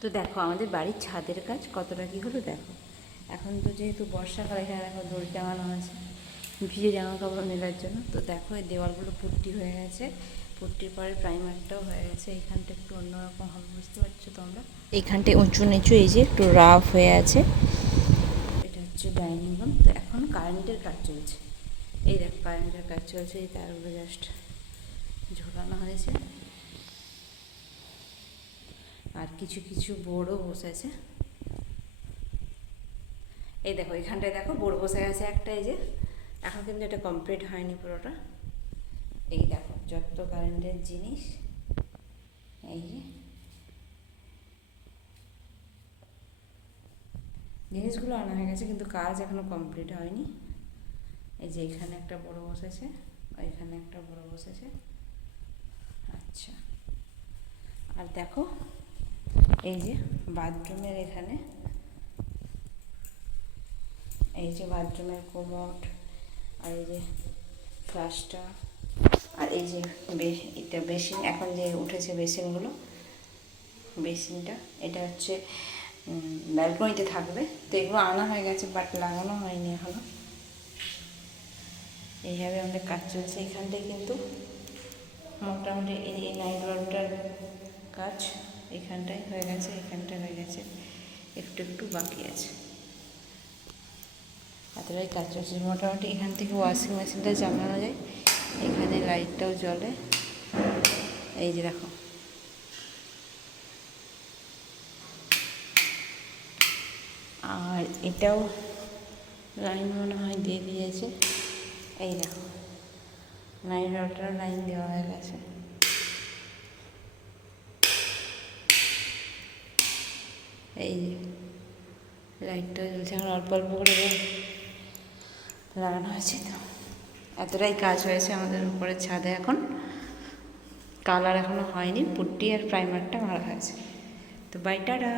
তো দেখো আমাদের বাড়ির ছাদের কাজ কতটা কী হলো দেখো। এখন তো যেহেতু বর্ষাকাল, এখানে দেখো দড়ি টাঙানো আছে ভিজে জামা কাপড় মেলার জন্য। তো দেখো এই দেওয়ালগুলো পুট্টি হয়ে গেছে, পুট্টির পরে প্রাইমারটাও হয়ে গেছে। এইখানটা একটু অন্যরকম হবে, বুঝতে পারছো তোমরা। এইখানটায় উঁচু নিচু এই যে একটু রাফ হয়ে আছে। এটা হচ্ছে ডাইনিং রুম। তো এখন কারেন্টের কাজ চলছে, এই দেখো কারেন্টের কাজ চলছে। এই তারগুলো জাস্ট ঝোলানো হয়েছে, আর কিছু কিছু বোর্ডও বসেছে। এই দেখো এখানটায় দেখো বোর্ড বসে গেছে একটা, এই যে এখন কিন্তু এটা কমপ্লিট হয়নি পুরোটা। এই দেখো যত কারেন্টের জিনিস, এই যে জিনিসগুলো আনা হয়ে গেছে, কিন্তু কাজ এখনো কমপ্লিট হয়নি। এই যে এখানে একটা বড় বসেছে, ওইখানে একটা বড় বসেছে। আচ্ছা, আর দেখো এই যে বাথরুমের এখানে, এই যে বাথরুমের কোমোড, আর এই যে ফ্লাশটা, আর এই যে এটা বেসিন, এখন যে উঠেছে বেসিনগুলো, বেসিনটা এটা হচ্ছে ব্যালকনিতে থাকবে। তো এগুলো আনা হয়ে গেছে, বাট লাগানো হয়নি এখনো। এইভাবে আমাদের কাজ চলছে। এখানটায় কিন্তু মোটামুটি এই নাইট বাল্বটার কাজ এখানটায় হয়ে গেছে, এখানটায় হয়ে গেছে, একটু একটু বাকি আছে। এতটাই কাজ চলছে মোটামুটি। এখান থেকে ওয়াশিং মেশিনটা চালানো যায়, এখানে লাইটটাও জ্বলে। এই যে দেখো, আর এটাও লাইন মনে হয় দিয়ে দিয়েছে। এই দেখো নাইট বাল্বটার লাইন দেওয়া হয়ে গেছে। এই যে লাইটটাও জ্বলছে, এখন অল্প অল্প করে লাগানো হয়েছে। তো এতটাই কাজ হয়েছে আমাদের উপরের ছাদে। এখন কালার এখনো হয়নি, পুট্টি আর প্রাইমারটা মারা হয়েছে। তো বাই, টাটা।